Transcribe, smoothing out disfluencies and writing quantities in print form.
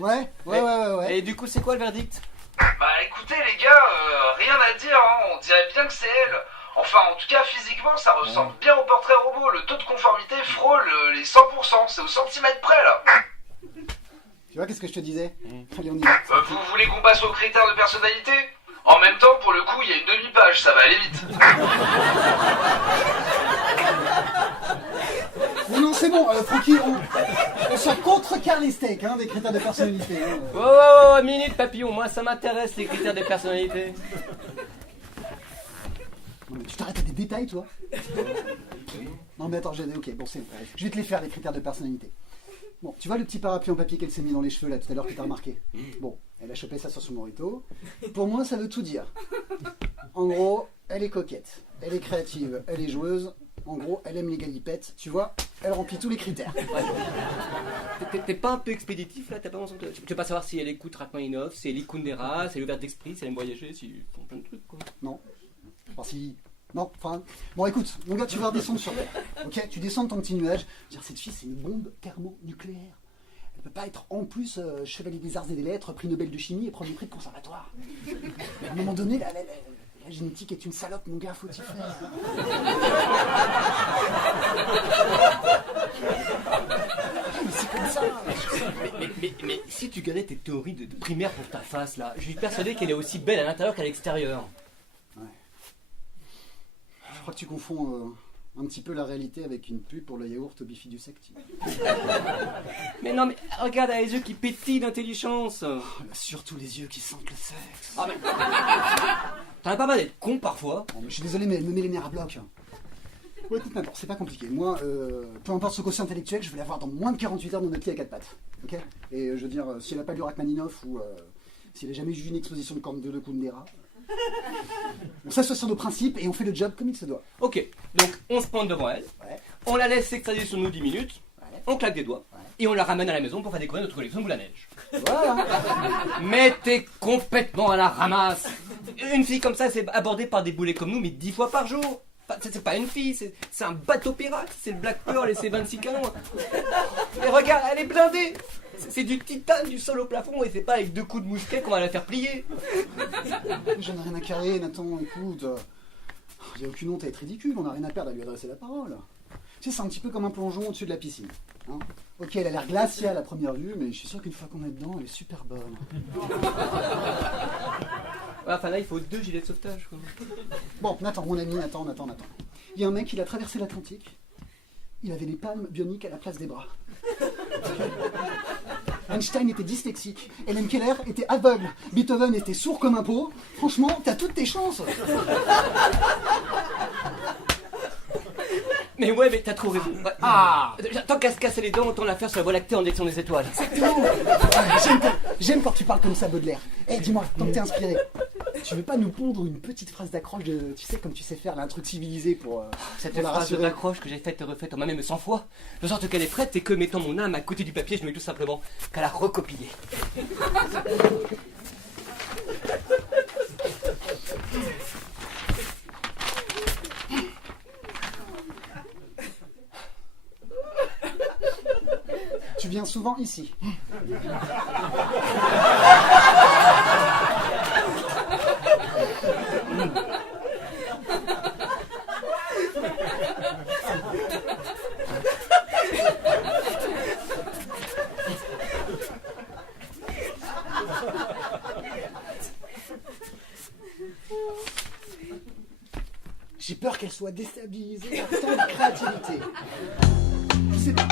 Ouais. Et du coup, c'est quoi le verdict? Bah écoutez les gars, rien à dire, hein. On dirait bien que c'est elle. Enfin, en tout cas, physiquement, ça ressemble bien au portrait robot. Le taux de conformité frôle les 100%. C'est au centimètre près, là. Tu vois, qu'est-ce que je te disais? Allez, on y va. Vous voulez qu'on passe aux critères de personnalité? En même temps, pour le coup, il y a une demi-page, ça va aller vite. Non, c'est bon, Francky, on se contrecarre les steaks, hein, des critères de personnalité. Hein. Oh, minute, papillon, moi ça m'intéresse les critères de personnalité. Non, mais tu t'arrêtes à des détails, toi? Non, mais attends, ok, bon, c'est vrai. Je vais te les faire, les critères de personnalité. Bon, tu vois le petit parapluie en papier qu'elle s'est mis dans les cheveux là tout à l'heure que t'as remarqué? Bon, elle a chopé ça sur son morito. Pour moi, ça veut tout dire. En gros, elle est coquette, elle est créative, elle est joueuse. En gros, elle aime les galipettes. Tu vois, elle remplit tous les critères. T'es pas un peu expéditif là? T'as pas besoin de... Tu veux pas savoir si elle écoute Rachmaninoff, si elle écoute Kundera, si elle est ouverte d'esprit, si elle aime voyager, si ils font plein de trucs quoi. Non. Enfin, si. Non, enfin. Bon, écoute, mon gars, tu vas redescendre sur Terre. Ok? Tu descends de ton petit nuage. Dire, cette fille, c'est une bombe thermonucléaire. Elle peut pas être en plus chevalier des arts et des lettres, prix Nobel de chimie et premier prix de conservatoire. À un moment donné, la génétique est une salope, mon gars, faut y faire. Mais c'est comme ça. Mais si tu gardais tes théories de primaire pour ta face là, je suis persuadé qu'elle est aussi belle à l'intérieur qu'à l'extérieur. Ouais. Je crois que tu confonds un petit peu la réalité avec une pub pour le yaourt au bifidusecti. Mais non, mais regarde, elle a les yeux qui pétillent d'intelligence. Oh, elle a surtout les yeux qui sentent le sexe. Ah, mais... T'en as pas mal d'être con parfois. Oh, mais je suis désolé, mais elle me met les nerfs à bloc. Ouais, écoute, maintenant, c'est pas compliqué. Moi, peu importe ce quotient intellectuel, je vais l'avoir dans moins de 48 heures dans notre lit à 4 pattes. Ok? Et je veux dire, si elle a pas lu Rachmaninoff ou si elle a jamais vu une exposition de Kundera, on s'assoit sur nos principes et on fait le job comme il se doit. Ok, donc on se pointe devant elle, on la laisse s'extrader sur nous 10 minutes, on claque des doigts, et on la ramène à la maison pour faire découvrir notre collection de boule à neige. Voilà. Mais t'es complètement à la ramasse. Une fille comme ça, c'est abordée par des boulets comme nous, mais 10 fois par jour. C'est pas une fille, c'est un bateau pirate, c'est le Black Pearl et ses 26 canons. Et regarde, elle est blindée. C'est du titane, du sol au plafond, et c'est pas avec 2 coups de mousquet qu'on va la faire plier. J'en ai rien à carrer, Nathan, écoute. Il n'y a aucune honte à être ridicule, on n'a rien à perdre à lui adresser la parole. Tu sais, c'est un petit peu comme un plongeon au-dessus de la piscine. Hein, ok, elle a l'air glaciale à première vue, mais je suis sûr qu'une fois qu'on est dedans, elle est super bonne. Ouais, enfin là, il faut 2 gilets de sauvetage, quoi. Bon, Nathan, mon ami, Nathan. Il y a un mec, il a traversé l'Atlantique. Il avait des palmes bioniques à la place des bras. Einstein était dyslexique. Hélène Keller était aveugle. Beethoven était sourd comme un pot. Franchement, t'as toutes tes chances. Mais ouais, mais t'as trop raison. Ouais. Ah, tant qu'à se casser les dents, autant la faire sur la Voie lactée en direction des étoiles. J'aime quand tu parles comme ça, Baudelaire. Eh, dis-moi, tant que t'es inspiré, tu veux pas nous pondre une petite phrase d'accroche de, tu sais, comme tu sais faire, là, un truc civilisé pour cette pour la phrase rassurer. d'accroche que j'ai faite et refaite en moi-même 100 fois, de sorte qu'elle est prête et que, mettant mon âme à côté du papier, je me dis tout simplement qu'à la recopier. Tu viens souvent ici. J'ai peur qu'elle soit déstabilisée par tant de créativité. Je sais pas.